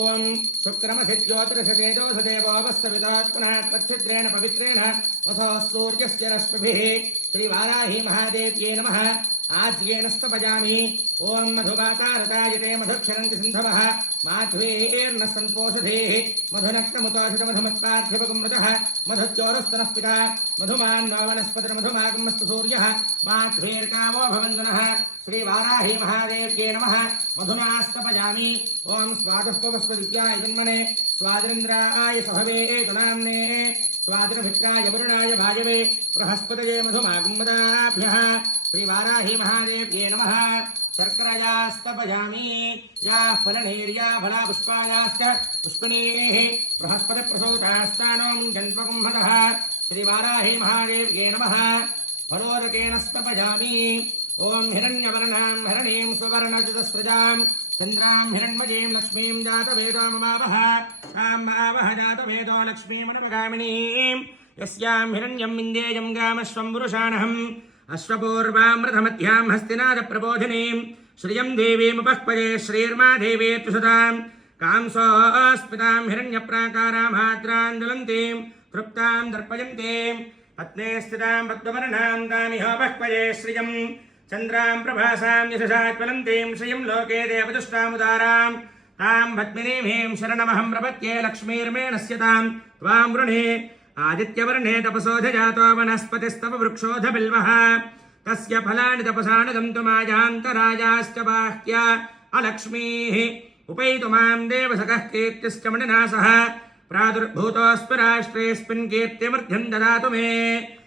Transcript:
ओम शुक्रमसिद्योतिरसतेजोसदेवोऽवस्तवितात् पुनः त्वच्छिद्रेण पवित्रेण वसो सूर्यस्य रश्मिभिः श्रीवाराही महादेव्यै नमः आज्येन स्तपयामि ओम मधुवातारतायते मधुक्षरन्ति सिन्धवः माध्वेर्न सम्पोषधेः मधुनक्तमुतोषितमधुमत्पार्थिवगुमृतः मधुच्चोरस्तनः पिता मधुमान् वनस्पतिर्मधुमागमस्तु सूर्यः माध्वेर्कामो भवन्दनः श्रीवाराही महादेव्यै नमः मधुना स्तपयामि ओम स्वादुष्पवस्पदित्याय जन्मने स्वादिन्द्राय सभवे तनाम्ने स्वादिनभित्राय वरुणाय भाजवे बृहस्पतये मधुमागमदाभ्यः श्रीवाराही महादेव्यै नमः शर्करया स्तपयामि याः फलनेर्या फला पुष्पायाश्च पुष्पिणीः बृहस्पतिप्रसूतास्तानो जन्मकुम्भतः श्रीवाराही महादेव्यै नमः फलोदकेन स्तपयामि ओम हिरण्यवर्णां हरणीं सुवर्णचतुस्रजां चन्द्रां हिरण्मयीं लक्ष्मीं जातवेदो ममावह तां मावह जातवेदो लक्ष्मीमनुगामिनीं यस्यां हिरण्यं विन्देयं गामश्वं पुरुषाणहम् अश्वपूर्वामृतमध्यां हस्तिनादप्रबोधिनीं श्रियं देवीमुपह्पये श्रीर्मा देवेत्युषतां कांसोऽस्मितां हिरण्यप्राकारां हाद्रां ज्वलन्तीं तृप्तां दर्पयन्तीं पत्ने स्थितां पद्मवर्णां तामिहोपह्पये श्रियं चन्द्रां प्रभासां यशसा ज्वलन्तीं श्रियं लोके देवदुष्टामुदारां तां पद्मिनीं शरणमहं प्रपद्ये लक्ष्मीर्मे नश्यतां त्वां वृणे आदित्यवर्णे तपसोऽधिजातो वनस्पतिस्तव वृक्षोऽधबिल्वः तस्य फलानि तपसानि दन्तुमायान्तरायाश्च बाह्या अलक्ष्मीः उपैतु मां देवसखः कीर्तिश्च मणिना सह प्रादुर्भूतोऽस्मि राष्ट्रेऽस्मिन् कीर्तिमर्ध्यं ददातु मे